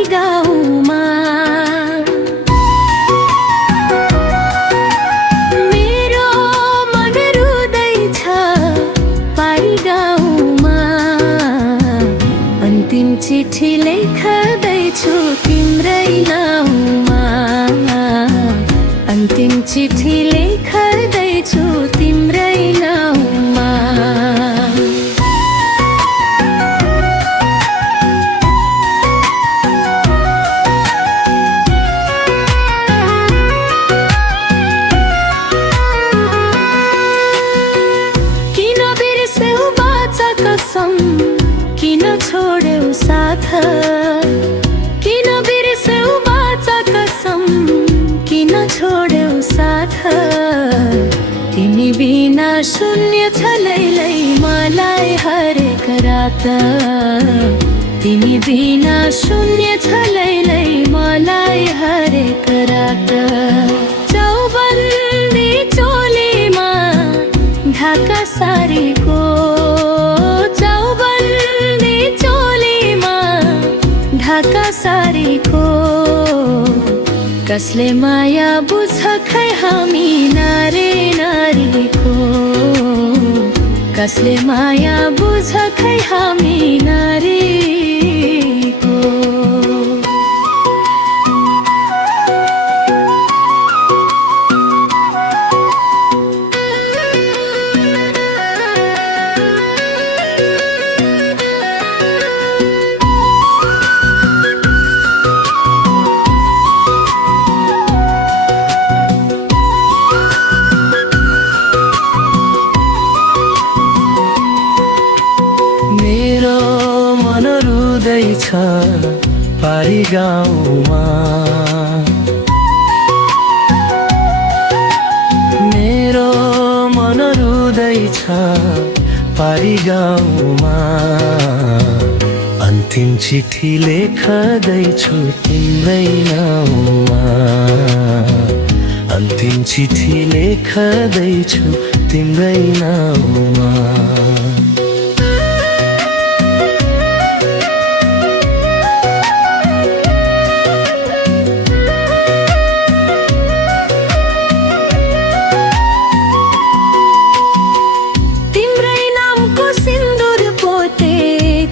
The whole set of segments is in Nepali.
पारी गाउँमा मेरो मन रुँदैछ पारी गाउँमा अन्तिम चिठी लेख्दैछु तिम्रै नाउँमा अन्तिम चिठी लेख्दैछु तिम्रै नाउँमा किन बिर्स्यौ बाचा कसम किन छोड्यौ साथ किन बिर्स्यौ बाचा कसम किन छोड्यौ साथ तिमी बिना शून्य छ लैलै मलाई हरेक रात तिमी बिना शून्य छ लैलै मलाई हरेक रात चौबन्दी चोलीमा ढाका सारीको चौबन्दी चोलीमा ढाका सारीको कसले माया बुझ खै हामी नारी नारीको कसले माया बुझ खै हामी नारीको मेरो मन रुँदैछ पारी गाउँमा मेरो मन रुँदैछ पारी गाउँमा अन्तिम चिठी लेख्दैछु तिम्रै नाउँमा अन्तिम चिठी लेख्दैछु तिम्रै नाउँमा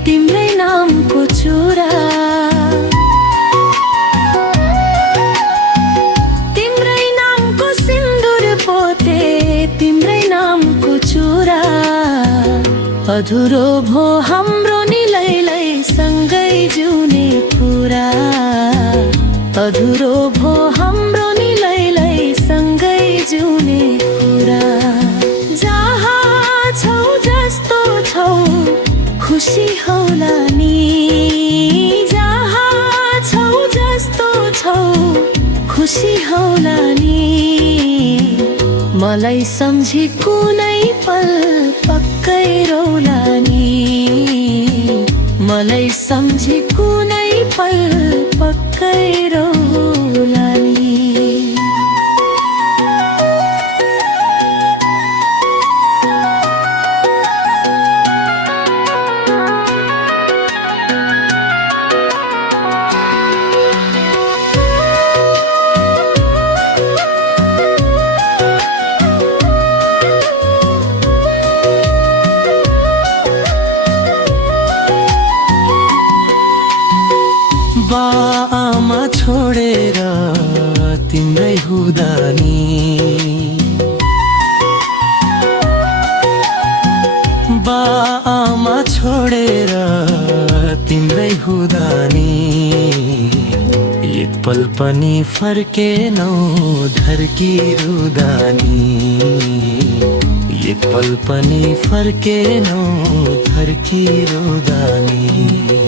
तिम्रै नामको चुरा तिम्रै नामको सिन्दुर पोते तिम्रै नामको चुरा अधुरो भो हाम्रो नि लैलै सँगै जिउने कुरा अधुरो भो हाम्रो नि लैलै सँगै जिउने कुरा जहाँ छौ जस्तो छौ खुसी होला नि जहाँ छौ जस्तो छौ खुसी होला नि मलाई सम्झी कुनै पल पक्कै रौला नि मलाई सम्झी कुनै पल पक्कै रौला नि बाआमा छोडेर तिम्रै हुँदा नि बाआमा छोडेर तिम्रै हुँदा नि एक पल पनि फर्केनौ धर्की रुँदा नि एक पल पनि फर्केनौ धर्की रुँदा नि